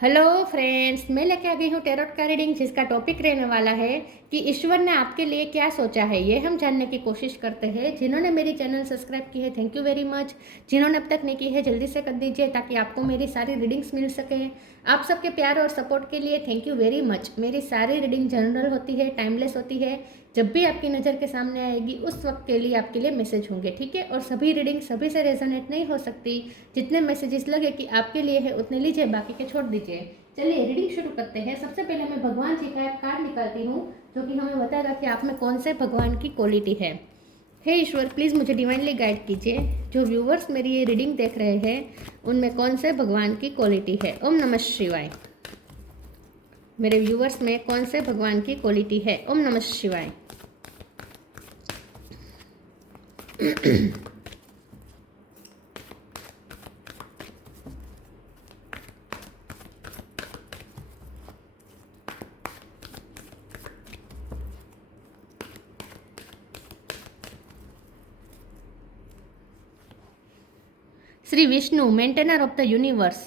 Hello friends, मैं लेके आ गई हूँ टैरोट का रीडिंग, जिसका टॉपिक रहने वाला है कि ईश्वर ने आपके लिए क्या सोचा है। ये हम जानने की कोशिश करते हैं। जिन्होंने मेरी चैनल सब्सक्राइब की है, थैंक यू वेरी मच। जिन्होंने अब तक नहीं की है, जल्दी से कर दीजिए ताकि आपको मेरी सारी रीडिंग्स मिल सके। आप सबके प्यार और सपोर्ट के लिए थैंक यू वेरी मच। मेरी सारी रीडिंग जनरल होती है, टाइमलेस होती है। जब भी आपकी नज़र के सामने आएगी उस वक्त के लिए आपके लिए मैसेज होंगे, ठीक है। और सभी रीडिंग सभी से रेजोनेट नहीं हो सकती। जितने मैसेजेस लगे कि आपके लिए है उतने लीजिए, बाकी के छोड़ दीजिए। चलिए रीडिंग शुरू करते हैं। सबसे पहले मैं भगवान जी का एक कार्ड निकालती हूँ जो कि हमें बताएगा कि आप में कौन से भगवान की क्वालिटी है। हे ईश्वर, प्लीज़ मुझे डिवाइनली गाइड कीजिए। जो व्यूवर्स मेरी ये रीडिंग देख रहे हैं उनमें कौन से भगवान की क्वालिटी है। ओम नमः शिवाय। मेरे व्यूवर्स में कौन से भगवान की क्वालिटी है। ओम नमः शिवाय। Shri Vishnu, maintainer of the universe.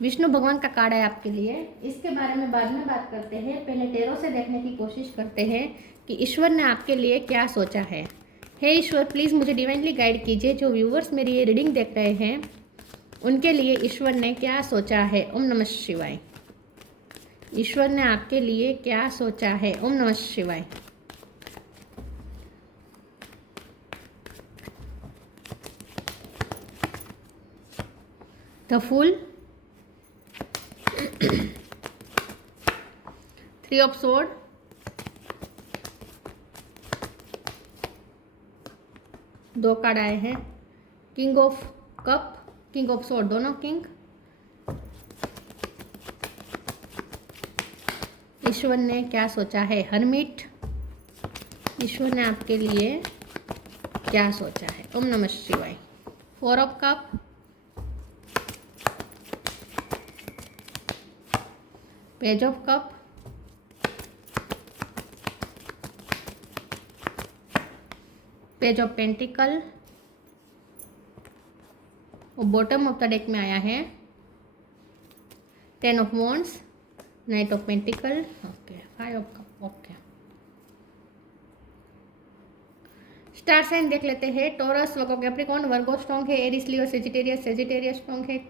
Vishnu भगवान का कार्ड है आपके लिए। इसके बारे में बाद में बात करते हैं, पहले टैरो से देखने की कोशिश करते हैं कि ईश्वर ने आपके लिए क्या सोचा है। हे ईश्वर, प्लीज़ मुझे डिवाइनली गाइड कीजिए। जो व्यूवर्स मेरी ये रीडिंग देख रहे हैं उनके लिए ईश्वर ने क्या सोचा है। ओम नमः शिवाय। ईश्वर ने आपके लिए क्या सोचा है। ओम नमः शिवाय। The fool, three of sword, दो कार्ड आए हैं। King of cup, king of sword, दोनों किंग। ईश्वर ने क्या सोचा है। हरमिट, ईश्वर ने आपके लिए क्या सोचा है। ओम नमः शिवाय। Four of cup, page of cup, page of pentacle और बॉटम ऑफ द डेक में आया है ten of wands, knight of pentacle, okay, five of cup, okay. Star sign देख लेते हैं। Taurus, Virgo, Capricorn, Virgo strong है। Aries, Leo, Sagittarius strong है।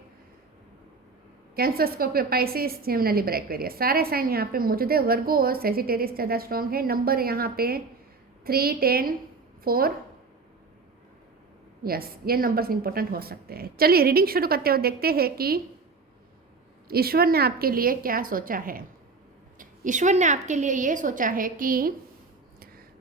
Cancer, Scorpio, Pisces, Gemini, Libra, Aquarius, सारे sign यहाँ पे मौजूद है। वर्गो और सेजिटेरियस ज़्यादा स्ट्रॉन्ग है। नंबर यहाँ पे 3, 10, 4, यस, ये नंबर्स इंपॉर्टेंट हो सकते हैं। चलिए रीडिंग शुरू करते हुए देखते हैं कि ईश्वर ने आपके लिए क्या सोचा है। ईश्वर ने आपके लिए ये सोचा है कि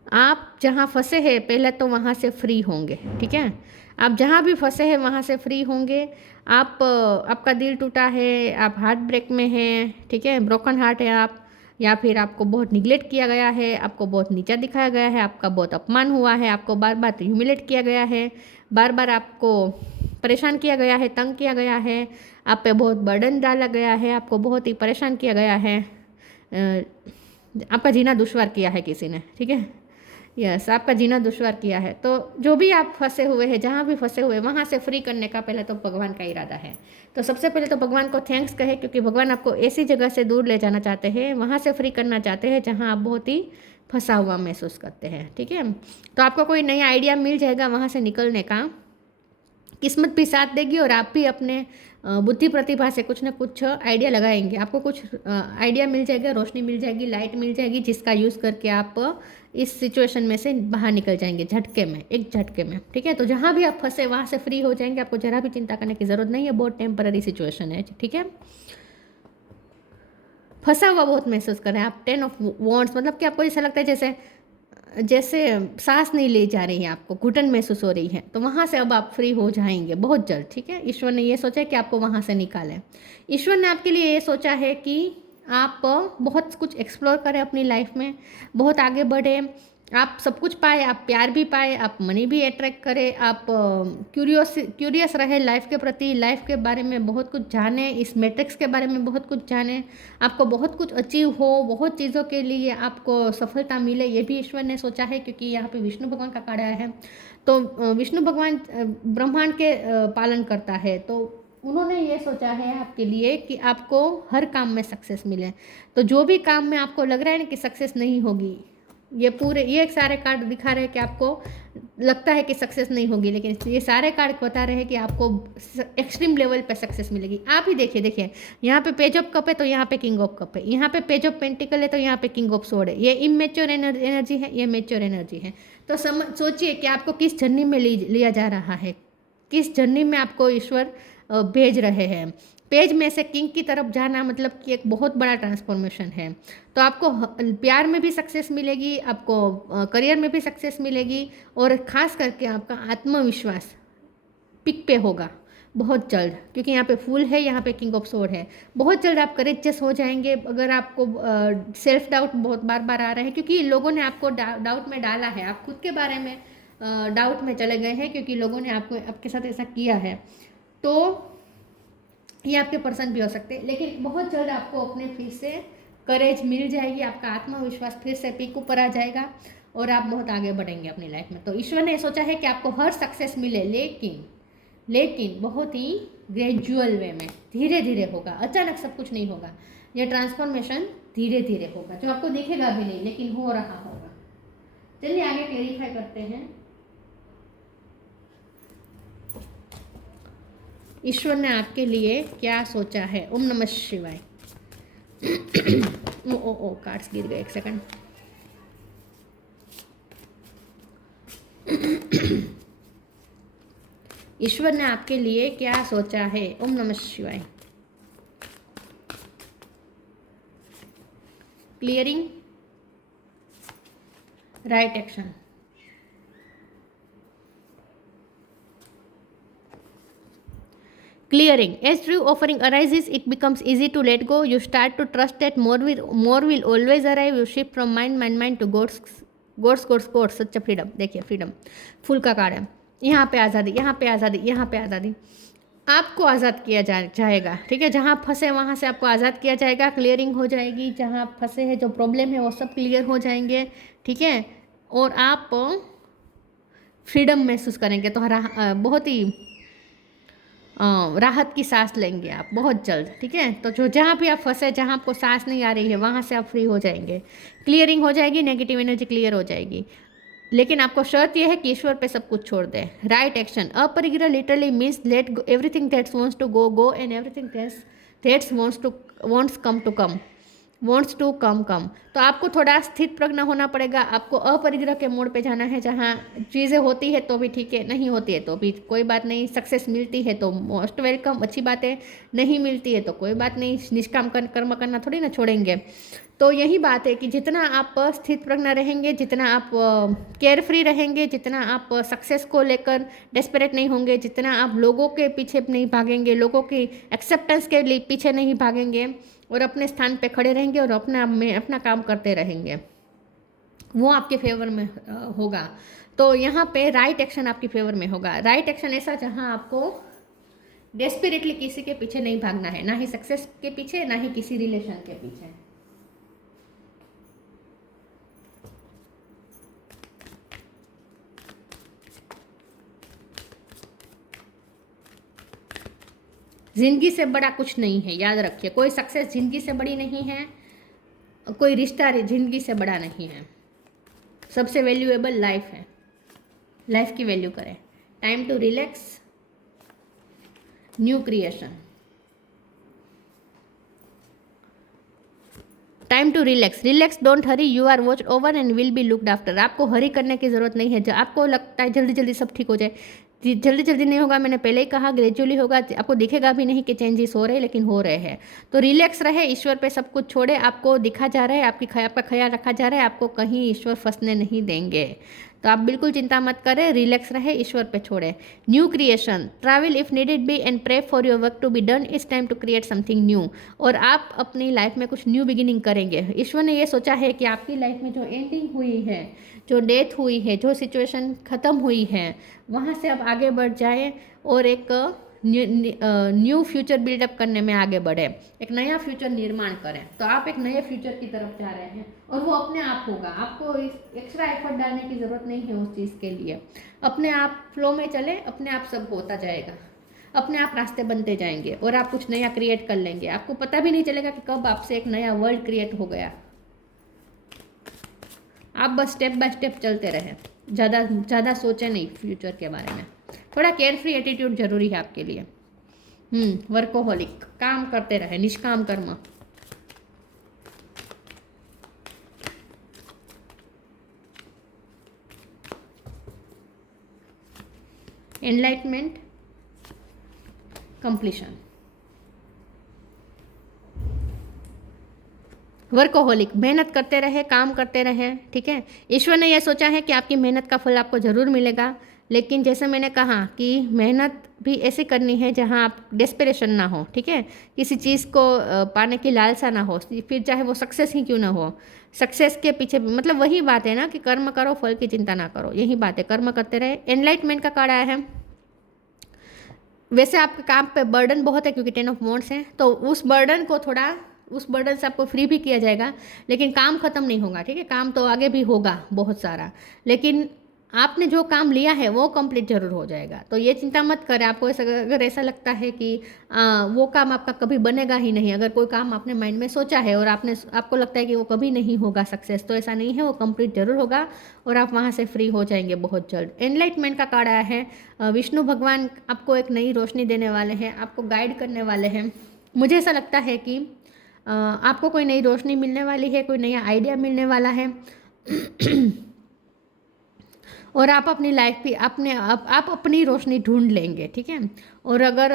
आप जहाँ फंसे हैं पहले तो वहाँ से फ्री होंगे, ठीक है। आप जहाँ भी फंसे हैं वहाँ से फ्री होंगे। आपका दिल टूटा है, आप हार्ट ब्रेक में हैं, ठीक है, ब्रोकन हार्ट है आप, या फिर आपको बहुत निगलेक्ट किया गया है, आपको बहुत नीचा दिखाया गया है, आपका बहुत अपमान हुआ है, आपको बार बार ह्यूमिलेट किया गया है, बार बार आपको परेशान किया गया है, तंग किया गया है, आप पे बहुत बर्डन डाला गया है, आपको बहुत ही परेशान किया गया है, आपका जीना दुश्वार किया है किसी ने, ठीक है। यस, आपका जीना दुश्वार किया है। तो जो भी आप फंसे हुए हैं, जहाँ भी फंसे हुए, वहाँ से फ्री करने का पहले तो भगवान का इरादा है। तो सबसे पहले तो भगवान को थैंक्स कहे, क्योंकि भगवान आपको ऐसी जगह से दूर ले जाना चाहते हैं, वहाँ से फ्री करना चाहते हैं जहाँ आप बहुत ही फंसा हुआ महसूस करते हैं, ठीक है। तो आपको कोई नया आइडिया मिल जाएगा वहाँ से निकलने का। किस्मत भी साथ देगी और आप भी अपने बुद्धि प्रतिभा से कुछ ना कुछ आइडिया लगाएंगे। आपको कुछ आइडिया मिल जाएगा, रोशनी मिल जाएगी, लाइट मिल जाएगी, जिसका यूज़ करके आप इस सिचुएशन में से बाहर निकल जाएंगे झटके में, एक झटके में, ठीक है। तो जहाँ भी आप फंसे वहाँ से फ्री हो जाएंगे। आपको जरा भी चिंता करने की ज़रूरत नहीं है, बहुत टेम्पररी सिचुएशन है, ठीक है। फंसा हुआ बहुत महसूस कर रहे हैं आप। 10 ऑफ वॉन्ड्स मतलब कि आपको ऐसा लगता है जैसे जैसे सांस नहीं ले जा रही है, आपको घुटन महसूस हो रही है। तो वहाँ से अब आप फ्री हो जाएंगे बहुत जल्द, ठीक है। ईश्वर ने ये सोचा है कि आपको वहाँ से निकालें। ईश्वर ने आपके लिए ये सोचा है कि आप बहुत कुछ एक्सप्लोर करें अपनी लाइफ में, बहुत आगे बढ़े, आप सब कुछ पाए, आप प्यार भी पाए, आप मनी भी अट्रैक्ट करें, आप क्यूरियस रहे लाइफ के प्रति, लाइफ के बारे में बहुत कुछ जाने, इस मैट्रिक्स के बारे में बहुत कुछ जाने, आपको बहुत कुछ अचीव हो, बहुत चीज़ों के लिए आपको सफलता मिले, ये भी ईश्वर ने सोचा है। क्योंकि यहाँ पे विष्णु भगवान का कार्ड आया है। तो विष्णु भगवान ब्रह्मांड के पालन करता है। तो उन्होंने ये सोचा है आपके लिए कि आपको हर काम में सक्सेस मिले। तो जो भी काम में आपको लग रहा है ना कि सक्सेस नहीं होगी, ये एक सारे कार्ड दिखा रहे हैं कि आपको लगता है कि सक्सेस नहीं होगी, लेकिन ये सारे कार्ड बता रहे हैं कि आपको एक्सट्रीम लेवल पे सक्सेस मिलेगी। आप ही देखिए यहाँ पे पेज ऑफ कप है तो यहाँ पे किंग ऑफ कप है, यहाँ पे पेज ऑफ पेंटिकल है तो यहाँ पे किंग ऑफ सोर्ड है। ये इमेच्योर एनर्जी है, ये मेच्योर एनर्जी है। तो सोचिए कि आपको किस जर्नी में लिया जा रहा है, किस जर्नी में आपको ईश्वर भेज रहे हैं। पेज में से किंग की तरफ जाना मतलब कि एक बहुत बड़ा ट्रांसफॉर्मेशन है। तो आपको प्यार में भी सक्सेस मिलेगी, आपको करियर में भी सक्सेस मिलेगी, और ख़ास करके आपका आत्मविश्वास पिक पे होगा बहुत जल्द, क्योंकि यहाँ पे फूल है, यहाँ पे किंग ऑफ सोर्ड है। बहुत जल्द आप करेजियस हो जाएंगे। अगर आपको सेल्फ डाउट बहुत बार बार आ रहे हैं, क्योंकि लोगों ने आपको डाउट में डाला है, आप खुद के बारे में डाउट में चले गए हैं, क्योंकि लोगों ने आपके साथ ऐसा किया है। तो ये आपके पर्सन भी हो सकते हैं, लेकिन बहुत जल्द आपको अपने फिर से करेज मिल जाएगी, आपका आत्मविश्वास फिर से पीक ऊपर आ जाएगा और आप बहुत आगे बढ़ेंगे अपनी लाइफ में। तो ईश्वर ने सोचा है कि आपको हर सक्सेस मिले, लेकिन बहुत ही ग्रेजुअल वे में, धीरे धीरे होगा। अचानक सब कुछ नहीं होगा, ये ट्रांसफॉर्मेशन धीरे धीरे होगा, जो आपको दिखेगा भी नहीं लेकिन हो रहा होगा। चलिए आगे क्लेरिफाई करते हैं। ईश्वर ने आपके लिए क्या सोचा है। ओम नमः शिवाय। ओ कार्ड्स गिर गए, एक सेकंड। ईश्वर ने आपके लिए क्या सोचा है। ओम नमः शिवाय। Clearing, right action. Clearing. As true offering arises, it becomes easy to let go. You start to trust that more will always arrive. You shift from mind to God's. सच्चा फ्रीडम। देखिए फ्रीडम, फुल का card है। यहाँ पे आज़ादी, यहाँ पे आज़ादी, यहाँ पे आज़ादी। आपको आज़ाद किया जाएगा, ठीक है। जहाँ फंसे वहाँ से आपको आज़ाद किया जाएगा। क्लियरिंग हो जाएगी, जहाँ आप फंसे हैं, जो प्रॉब्लम है वो सब क्लियर हो जाएंगे, ठीक है। और आप फ्रीडम महसूस करेंगे। तो बहुत ही राहत की सांस लेंगे आप बहुत जल्द, ठीक है। तो जो जहाँ भी आप फंसे, जहाँ आपको सांस नहीं आ रही है, वहाँ से आप फ्री हो जाएंगे। क्लियरिंग हो जाएगी, नेगेटिव एनर्जी क्लियर हो जाएगी। लेकिन आपको शर्त यह है कि ईश्वर पे सब कुछ छोड़ दें। Right action. Aparigraha literally means let everything that's wants to go and everything that's wants to come. तो आपको थोड़ा स्थित प्रज्ञ होना पड़ेगा। आपको अपरिग्रह के मोड पे जाना है, जहाँ चीज़ें होती है तो भी ठीक है, नहीं होती है तो भी कोई बात नहीं। सक्सेस मिलती है तो मोस्ट वेलकम, अच्छी बात है। नहीं मिलती है तो कोई बात नहीं, निष्काम कर्म करना थोड़ी ना छोड़ेंगे। तो यही बात है कि जितना आप स्थित प्रज्ञ रहेंगे, जितना आप केयर फ्री रहेंगे, जितना आप सक्सेस को लेकर डेस्परेट नहीं होंगे, जितना आप लोगों के पीछे नहीं भागेंगे, लोगों की एक्सेप्टेंस के लिए पीछे नहीं भागेंगे और अपने स्थान पे खड़े रहेंगे और अपना काम करते रहेंगे, वो आपके फेवर में होगा। तो यहाँ पे राइट एक्शन आपके फेवर में होगा। राइट एक्शन ऐसा जहाँ आपको डेस्परेटली किसी के पीछे नहीं भागना है, ना ही सक्सेस के पीछे, ना ही किसी रिलेशन के पीछे। जिंदगी से बड़ा कुछ नहीं है, याद रखिए। कोई सक्सेस जिंदगी से बड़ी नहीं है, कोई रिश्ता जिंदगी से बड़ा नहीं है। सबसे वैल्यूएबल लाइफ है, लाइफ की वैल्यू करें। Time to relax, new creation. Time to relax, don't hurry, you are watch over and will be looked after. आपको हरी करने की ज़रूरत नहीं है। जब आपको लगता है जल्दी जल्दी सब ठीक हो जाए, जल्दी नहीं होगा। मैंने पहले ही कहा ग्रेजुअली होगा। आपको दिखेगा भी नहीं कि चेंजेस हो रहे हैं, लेकिन हो रहे हैं। तो रिलैक्स रहे, ईश्वर पे सब कुछ छोड़े। आपको दिखा जा रहा है, आपका ख्याल रखा जा रहा है, आपको कहीं ईश्वर फंसने नहीं देंगे। तो आप बिल्कुल चिंता मत करें, रिलैक्स रहे, ईश्वर पे छोड़े। New creation, travel if needed be and pray for your work to be done. It's time to create something new. और आप अपनी लाइफ में कुछ न्यू बिगिनिंग करेंगे। ईश्वर ने ये सोचा है कि आपकी लाइफ में जो एंडिंग हुई है, जो डेथ हुई है, जो सिचुएशन ख़त्म हुई है, वहाँ से अब आगे बढ़ जाए और एक न्यू फ्यूचर बिल्डअप करने में आगे बढ़े, एक नया फ्यूचर निर्माण करें। तो आप एक नए फ्यूचर की तरफ जा रहे हैं और वो अपने आप होगा। आपको एक्स्ट्रा एफर्ट डालने की ज़रूरत नहीं है उस चीज़ के लिए। अपने आप फ्लो में चले, अपने आप सब होता जाएगा। अपने आप रास्ते बनते जाएंगे और आप कुछ नया क्रिएट कर लेंगे। आपको पता भी नहीं चलेगा कि कब आपसे एक नया वर्ल्ड क्रिएट हो गया। आप बस स्टेप बाय स्टेप चलते रहे, ज़्यादा सोचें नहीं फ्यूचर के बारे में। थोड़ा केयर फ्री एटीट्यूड जरूरी है आपके लिए। वर्कोहोलिक, काम करते रहे, निष्काम कर्म। Enlightenment, completion. वर्कोहोलिक, मेहनत करते रहे, काम करते रहे, ठीक है। ईश्वर ने यह सोचा है कि आपकी मेहनत का फल आपको ज़रूर मिलेगा, लेकिन जैसे मैंने कहा कि मेहनत भी ऐसी करनी है जहां आप डेस्परेशन ना हो, ठीक है। किसी चीज़ को पाने की लालसा ना हो, फिर चाहे वो सक्सेस ही क्यों ना हो। सक्सेस के पीछे मतलब वही बात है ना कि कर्म करो, फल की चिंता ना करो, यही बात है, कर्म करते रहे। एनलाइटमेंट का कार्ड आया है। वैसे आपके काम पे बर्डन बहुत है क्योंकि 10 ऑफ वॉन्ड्स है, तो उस बर्डन से आपको फ्री भी किया जाएगा, लेकिन काम खत्म नहीं होगा, ठीक है। काम तो आगे भी होगा बहुत सारा, लेकिन आपने जो काम लिया है वो कंप्लीट जरूर हो जाएगा। तो ये चिंता मत करें। आपको अगर ऐसा लगता है कि वो काम आपका कभी बनेगा ही नहीं, अगर कोई काम आपने माइंड में सोचा है और आपको लगता है कि वो कभी नहीं होगा सक्सेस, तो ऐसा नहीं है, वो कंप्लीट जरूर होगा और आप वहाँ से फ्री हो जाएंगे बहुत जल्द। एनलाइटमेंट का कार्ड आया है। विष्णु भगवान आपको एक नई रोशनी देने वाले हैं, आपको गाइड करने वाले हैं। मुझे ऐसा लगता है कि आपको कोई नई रोशनी मिलने वाली है, कोई नया आइडिया मिलने वाला है और आप अपनी लाइफ भी आप अपनी रोशनी ढूंढ लेंगे, ठीक है। और अगर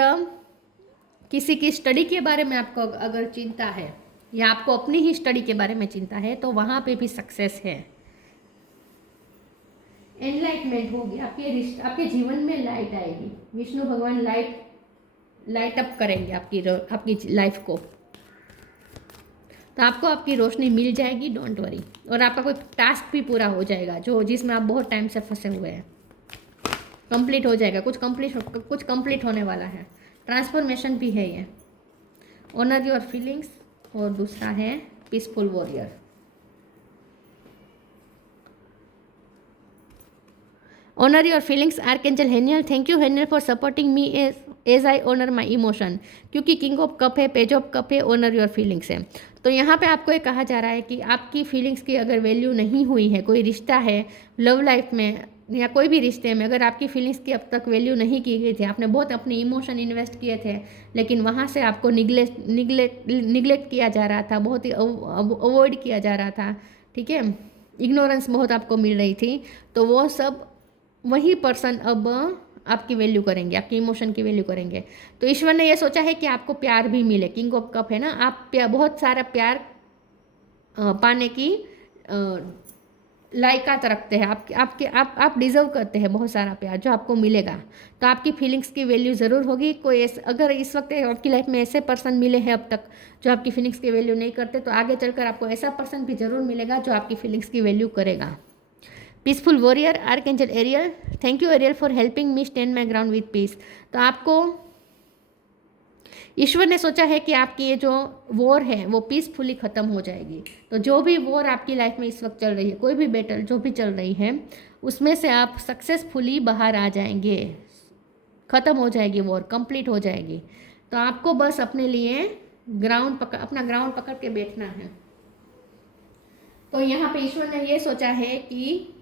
किसी की स्टडी के बारे में आपको अगर चिंता है या आपको अपनी ही स्टडी के बारे में चिंता है, तो वहाँ पे भी सक्सेस है। एनलाइटमेंट होगी, आपके जीवन में लाइट आएगी। विष्णु भगवान लाइट अप करेंगे आपकी लाइफ को, तो आपको आपकी रोशनी मिल जाएगी, डोंट वरी। और आपका कोई टास्क भी पूरा हो जाएगा जिसमें आप बहुत टाइम से फंसे हुए हैं, कंप्लीट हो जाएगा। कुछ कंप्लीट होने वाला है, ट्रांसफॉर्मेशन भी है ये। ऑनर योर फीलिंग्स, और दूसरा है peaceful warrior. Honour your feelings, archangel Haniel. Thank you Haniel for supporting me as I honour my emotion. क्योंकि किंग ऑफ कप है, पेज ऑफ कप है, ऑनर योर फीलिंग्स है। तो यहाँ पे आपको ये कहा जा रहा है कि आपकी फीलिंग्स की अगर वैल्यू नहीं हुई है, कोई रिश्ता है लव लाइफ में या कोई भी रिश्ते में, अगर आपकी फीलिंग्स की अब तक वैल्यू नहीं की गई थी, आपने बहुत अपने इमोशन इन्वेस्ट किए थे, लेकिन वहाँ से आपको निगलेक्ट किया जा रहा था, बहुत ही अवॉइड किया जा रहा था, ठीक है। इग्नोरेंस बहुत आपको मिल रही थी, तो वो सब वही पर्सन अब आपकी वैल्यू करेंगे, आपकी इमोशन की वैल्यू करेंगे। तो ईश्वर ने यह सोचा है कि आपको प्यार भी मिले। किंग ऑफ कप है ना, आप बहुत सारा प्यार पाने की लायकात रखते हैं। आप डिज़र्व करते हैं बहुत सारा प्यार जो आपको मिलेगा। तो आपकी फीलिंग्स की वैल्यू ज़रूर होगी। अगर इस वक्त आपकी लाइफ में ऐसे पर्सन मिले हैं अब तक जो आपकी फीलिंग्स की वैल्यू नहीं करते, तो आगे चलकर आपको ऐसा पर्सन भी ज़रूर मिलेगा जो आपकी फीलिंग्स की वैल्यू करेगा। Peaceful warrior, archangel Ariel. Thank you Ariel for helping me stand my ground with peace. तो आपको ईश्वर ने सोचा है कि आपकी ये जो वॉर है वो पीसफुली ख़त्म हो जाएगी। तो जो भी वॉर आपकी लाइफ में इस वक्त चल रही है, कोई भी बैटल जो भी चल रही है, उसमें से आप सक्सेसफुली बाहर आ जाएंगे, ख़त्म हो जाएगी वॉर, कंप्लीट हो जाएगी। तो आपको बस अपने लिए अपना ग्राउंड पकड़ के बैठना है। तो यहाँ पे ईश्वर ने ये सोचा है कि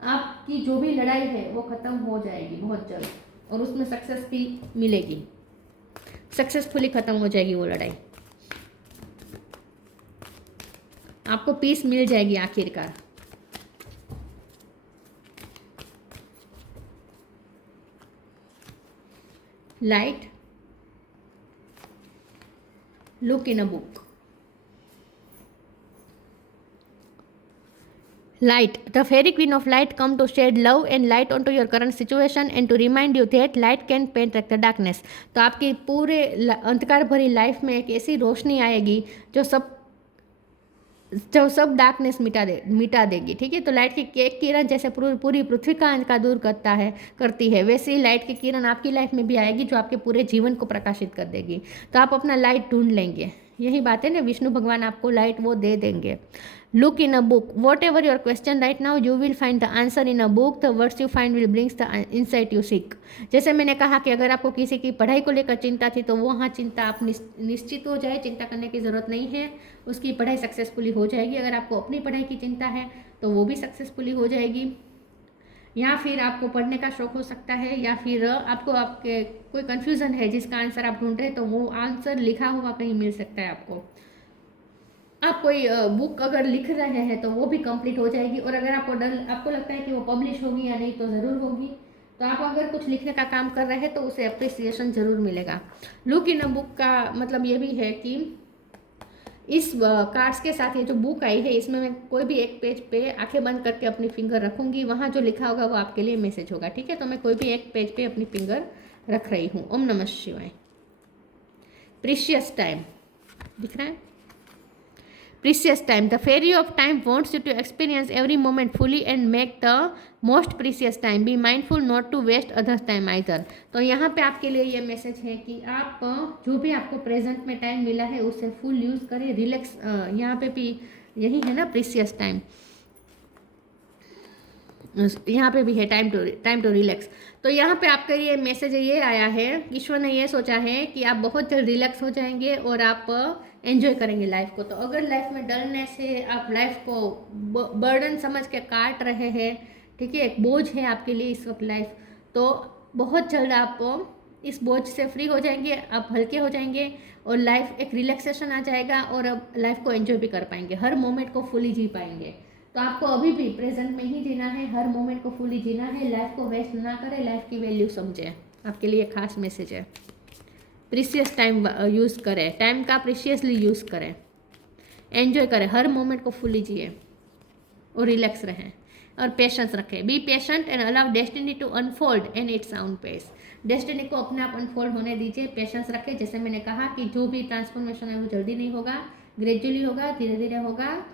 आपकी जो भी लड़ाई है वो ख़त्म हो जाएगी बहुत जल्द, और उसमें सक्सेस भी मिलेगी, सक्सेसफुली ख़त्म हो जाएगी वो लड़ाई, आपको पीस मिल जाएगी आखिरकार। Light, look in a book. Light, the fairy queen of light come to shed love and light onto your current situation and to remind you that light can penetrate the darkness। तो आपकी पूरे अंधकार भरी life में एक ऐसी रोशनी आएगी जो सब डार्कनेस मिटा देगी, ठीक है। तो लाइट की एक किरण जैसे पूरी पृथ्वी का अंधकार दूर करती है, वैसे ही लाइट की किरण आपकी लाइफ में भी आएगी जो आपके पूरे जीवन को प्रकाशित कर देगी। तो आप अपना लाइट ढूंढ लेंगे, यही बात है ना, विष्णु भगवान आपको लाइट वो दे देंगे। Look in a book, what ever your question right now you will find the answer in a book, the words you find will brings the insight you seek. जैसे मैंने कहा कि अगर आपको किसी की पढ़ाई को लेकर चिंता थी तो वो हाँ चिंता आप निश्चित हो जाए, चिंता करने की ज़रूरत नहीं है, उसकी पढ़ाई सक्सेसफुली हो जाएगी। अगर आपको अपनी पढ़ाई की चिंता है तो वो भी सक्सेसफुली हो जाएगी। या फिर आपको पढ़ने का शौक हो सकता है, या फिर आपको आपके कोई कन्फ्यूज़न है जिसका आंसर आप ढूंढ रहे हैं तो वो आंसर लिखा हुआ कहीं मिल सकता है आपको। आप कोई बुक अगर लिख रहे हैं तो वो भी कंप्लीट हो जाएगी। और अगर आपको लगता है कि वो पब्लिश होगी या नहीं तो ज़रूर होगी। तो आप अगर कुछ लिखने का काम कर रहे हैं तो उसे अप्रिसिएशन ज़रूर मिलेगा। लुक इन अ बुक का मतलब ये भी है कि इस कार्ड्स के साथ ये जो बुक आई है इसमें मैं कोई भी एक पेज पे आंखें बंद करके अपनी फिंगर रखूंगी, वहाँ जो लिखा होगा वो आपके लिए मैसेज होगा, ठीक है। तो मैं कोई भी एक पेज पे अपनी फिंगर रख रही हूँ। ओम नमः शिवाय। प्रीशियस टाइम दिख रहा है, precious time, the fairy of time wants you to experience every moment fully and make the most precious time, be mindful not to waste others time either। तो यहाँ पे आपके लिए ये मैसेज है कि आप जो भी आपको प्रेजेंट में टाइम मिला है उससे फुल यूज़ करें, रिलैक्स। यहाँ पे भी यही है ना, प्रीशियस टाइम, यहाँ पे भी है टाइम टू रिलैक्स। तो यहाँ पे आपका ये मैसेज ये आया है, ईश्वर ने ये सोचा है कि आप बहुत जल्द रिलैक्स हो जाएंगे और आप एंजॉय करेंगे लाइफ को। तो अगर लाइफ में डलनेस है, आप लाइफ को बर्डन समझ के काट रहे हैं, ठीक है, एक बोझ है आपके लिए इस वक्त लाइफ, तो बहुत जल्द आप इस बोझ से फ्री हो जाएंगे, आप हल्के हो जाएंगे और लाइफ एक रिलैक्सेशन आ जाएगा और अब लाइफ को एंजॉय भी कर पाएंगे, हर मोमेंट को फुली जी पाएंगे। तो आपको अभी भी प्रेजेंट में ही जीना है, हर मोमेंट को फुली जीना है, लाइफ को वेस्ट ना करें, लाइफ की वैल्यू समझें। आपके लिए खास मैसेज है। प्रीशियस टाइम यूज़ करें, टाइम का प्रीशियसली यूज़ करें, एंजॉय करें, हर मोमेंट को फुली जिए और रिलैक्स रहें और पेशेंस रखें। Be patient and allow destiny to unfold in its own pace. Destiny को अपने आप अनफोल्ड होने दीजिए, पेशेंस रखें। जैसे मैंने कहा कि जो भी ट्रांसफॉर्मेशन है वो जल्दी नहीं होगा, ग्रेजुअली होगा, धीरे धीरे होगा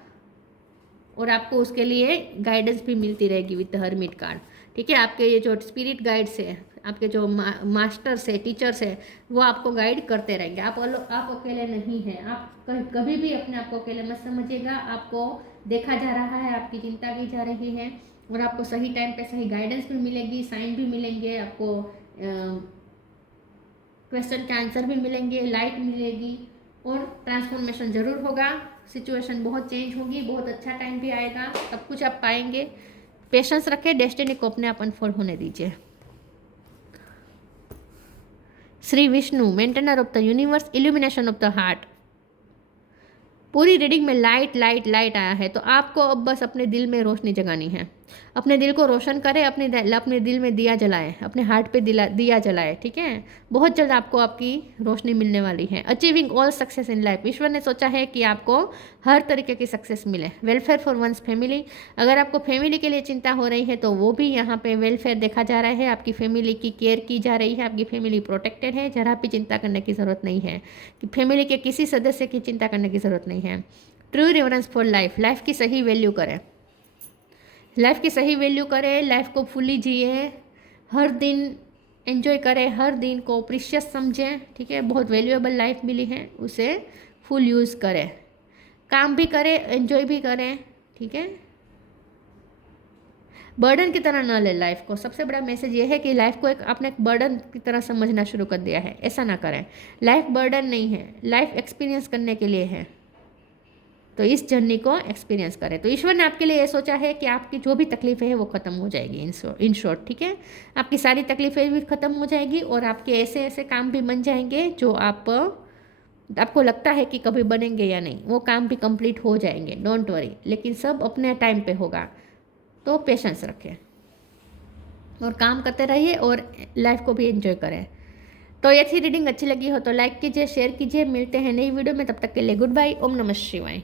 और आपको उसके लिए गाइडेंस भी मिलती रहेगी विद हर्मिट कार्ड, ठीक है। आपके ये जो स्पिरिट गाइड्स है, आपके जो मास्टर्स है, टीचर्स है, वो आपको गाइड करते रहेंगे। आप अकेले नहीं हैं। आप कभी भी अपने आप को अकेले मत समझिएगा। आपको देखा जा रहा है, आपकी चिंता की जा रही है और आपको सही टाइम पे सही गाइडेंस भी मिलेगी, साइन भी मिलेंगे, आपको क्वेश्चन के आंसर भी मिलेंगे, लाइट मिलेगी और ट्रांसफॉर्मेशन ज़रूर होगा। सिचुएशन बहुत चेंज होगी, बहुत अच्छा टाइम भी आएगा, सब कुछ आप पाएंगे। पेशेंस रखें, डेस्टिनी को अपने आप अनफोल्ड होने दीजिए। Shri Vishnu, maintainer of the universe, illumination of the heart. पूरी रीडिंग में लाइट लाइट लाइट आया है, तो आपको अब बस अपने दिल में रोशनी जगानी है। अपने दिल को रोशन करें, अपने दिल में दिया जलाएं, अपने हार्ट पे दिया जलाएं, ठीक है। बहुत जल्द आपको आपकी रोशनी मिलने वाली है। Achieving all success in life, ईश्वर ने सोचा है कि आपको हर तरीके की सक्सेस मिले। वेलफेयर फॉर वंस फैमिली, अगर आपको फैमिली के लिए चिंता हो रही है तो वो भी यहाँ पे वेलफेयर देखा जा रहा है। आपकी फैमिली की केयर की जा रही है, आपकी फैमिली प्रोटेक्टेड है, जरा भी चिंता करने की ज़रूरत नहीं है, कि फैमिली के किसी सदस्य की चिंता करने की ज़रूरत नहीं है। True reverence for life, life की सही वैल्यू करें, लाइफ की सही वैल्यू करें, लाइफ को फुली जिए, हर दिन एंजॉय करें, हर दिन को प्रीशियस समझें, ठीक है। बहुत वैल्यूएबल लाइफ मिली है, उसे फुल यूज़ करें, काम भी करें, एंजॉय भी करें, ठीक है। बर्डन की तरह ना ले लाइफ को। सबसे बड़ा मैसेज ये है कि लाइफ को आपने एक बर्डन की तरह समझना शुरू कर दिया है, ऐसा ना करें। लाइफ बर्डन नहीं है, लाइफ एक्सपीरियंस करने के लिए है, तो इस जर्नी को एक्सपीरियंस करें। तो ईश्वर ने आपके लिए ये सोचा है कि आपकी जो भी तकलीफें हैं वो ख़त्म हो जाएगी, इन शॉर्ट, ठीक है। आपकी सारी तकलीफें भी ख़त्म हो जाएगी और आपके ऐसे ऐसे काम भी बन जाएंगे जो आपको लगता है कि कभी बनेंगे या नहीं, वो काम भी कंप्लीट हो जाएंगे, डोंट वरी। लेकिन सब अपने टाइम पे होगा, तो पेशेंस रखें और काम करते रहिए और लाइफ को भी एंजॉय करें। तो ये थी रीडिंग, अच्छी लगी हो तो लाइक कीजिए, शेयर कीजिए। मिलते हैं नई वीडियो में, तब तक के लिए गुड बाय। ओम नमः शिवाय।